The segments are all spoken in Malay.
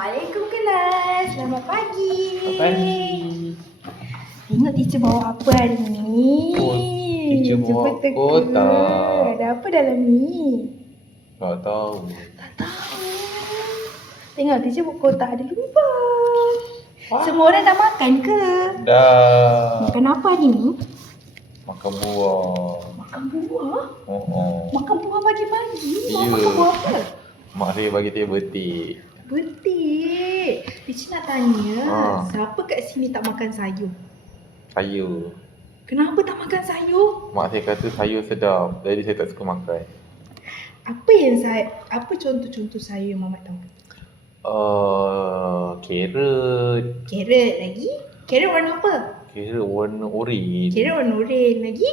Assalamualaikum kelas. Selamat pagi. Selamat pagi. Tengok teacher bawa apa hari ni. Teacher bawa kotak. Ada apa dalam ni? Tak tahu. Tak tahu. Tengok teacher bawa kotak ada lubang. Semua orang dah makan ke? Dah. Makan apa hari ni? Makan buah. Makan buah? Makan buah pagi-pagi? Ya. Makan buah apa? Mak saya bagi saya betik. Betik. Teacher nak tanya, siapa kat sini tak makan sayur? Sayur. Kenapa tak makan sayur? Mak saya kata sayur sedap. Jadi saya tak suka makan. Apa contoh-contoh sayur yang Mamat tahu? Carrot. Carrot lagi? Carrot warna apa? Carrot warna oren. Carrot warna oren lagi?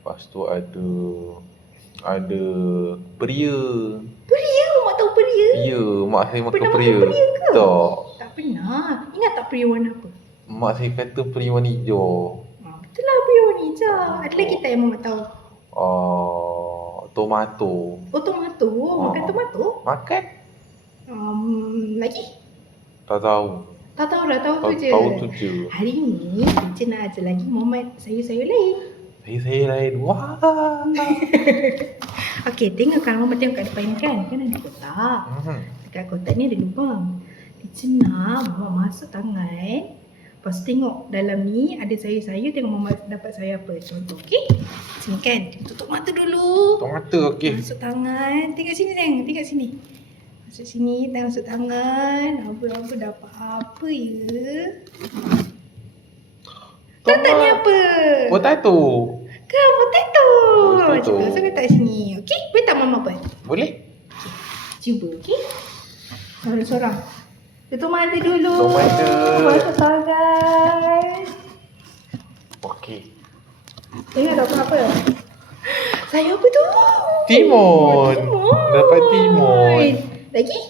Lepas tu ada peria. Peria? Mak tahu peria? Ya, mak saya makan Pernah peria. makan peria ke? Tak. Tak pernah. Ingat tak peria warna apa? Mak saya kata peria warna hijau. Betul lah peria warna hijau. Ada lagi tak yang Mamat tahu? Tomato. Oh, tomato. Makan tomato? Makan? Lagi? Tak tahu. Tak tahu dah, tahu tu je. Tahu tu je. Hari ni teacher nak ajar lagi Mamat sayur-sayur lain. Saya lain. Wah. Okey, tengok kalau Mamat tengok kat depan kan ada kotak. Dekat kotak ni ada lubang. Teacher nak Mamat masuk tangan. Lepas tu tengok dalam ni ada sayur-sayur. Tengok Mamat dapat sayur apa. Contoh, okey? Sini kan, tutup mata dulu. Tomato, okey. Masuk tangan. Tengok sini, tengok sini. Masuk sini, masuk tangan. Apa-apa dapat apa ya? Kotak ni apa? Potato. Kan, potato. Potato. Cuba saya letak sini. Okey? Boleh tak Mama buat? Boleh? Cuba, okey? Sorang-sorang. Tutup mata dulu. Tutup mata. Masuk tangan. Okey. Tengok dapat apa? Sayur apa tu? Timun. Timun. Dapat timun. Lagi?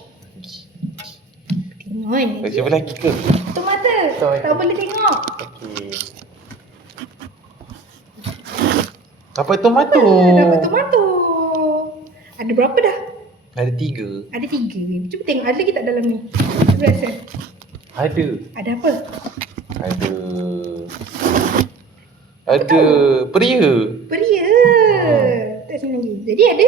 Timun. Cuba lagi ke? Tutup mata. Tutup mata. Tak boleh tengok. Okey. Dapat tomato. Dapat tomato. Ada berapa dah? Ada 3. Ada 3. Cuba tengok ada lagi tak dalam ni? Cuba rasa. Ada. Ada apa? Ada peria. Peria. Tak sini lagi. Jadi ada?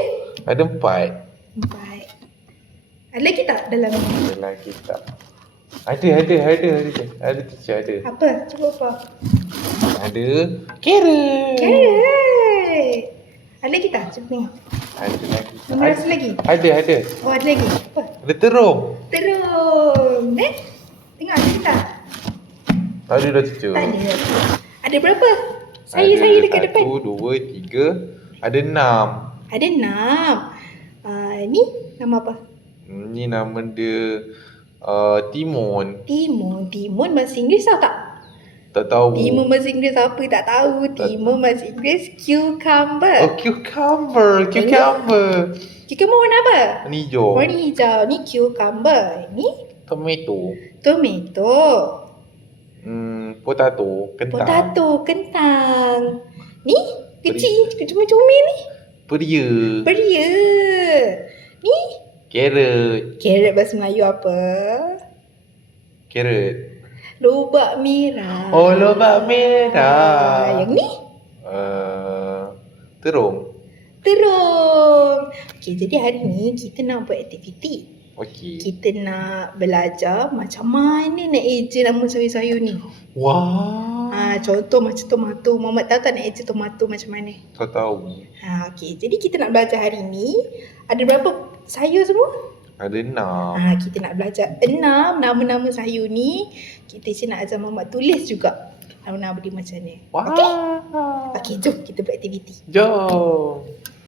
Ada 4. 4. Ada lagi tak dalam ni? Ada lagi tak? Ada. Ada teacher ada. Apa? Cuba apa? Ada carrot. Carrot. Ada lagi tak? Cuba tengok. Ada lagi. Nombor rasa lagi? Ada. Oh, ada lagi. Apa? Ada terung. Terung. Tengok ada lagi tak? Tak ada dah teacher. Tak ada. Ada berapa? Saya dekat depan. 1, 2, 3. Ada 6. Ada 6. Ni nama apa? Ni nama dia timun. Timun bahasa Inggeris tahu tak? Tak tahu. Timun bahasa Inggeris apa tak tahu. Timun bahasa Inggeris cucumber. Oh, cucumber. Cucumber warna apa? Ni hijau. Warna hijau. Ni cucumber. Ni Tomato. tomato. Potato. Kentang. Ni kecil. Cumi-cumi ni. Peria. Ni Carrot. carrot bahasa Melayu apa? Carrot. Lobak merah. Oh, lobak merah. Yang ni? Terung. Okey, jadi hari ni kita nak buat aktiviti. Okey. Kita nak belajar macam mana nak eja nama sayur-sayur ni. Wah. Contoh macam tomato. Mamat tahu tak nak eja tomato macam mana? Tak tahu. Okey, jadi kita nak belajar hari ni. Ada berapa sayur semua? Ada 6. Kita nak belajar 6 nama-nama sayur ni. Kita nak ajar Mamat tulis juga nama-nama dia macam ni. Wah. Okey, jom kita buat aktiviti. Jom.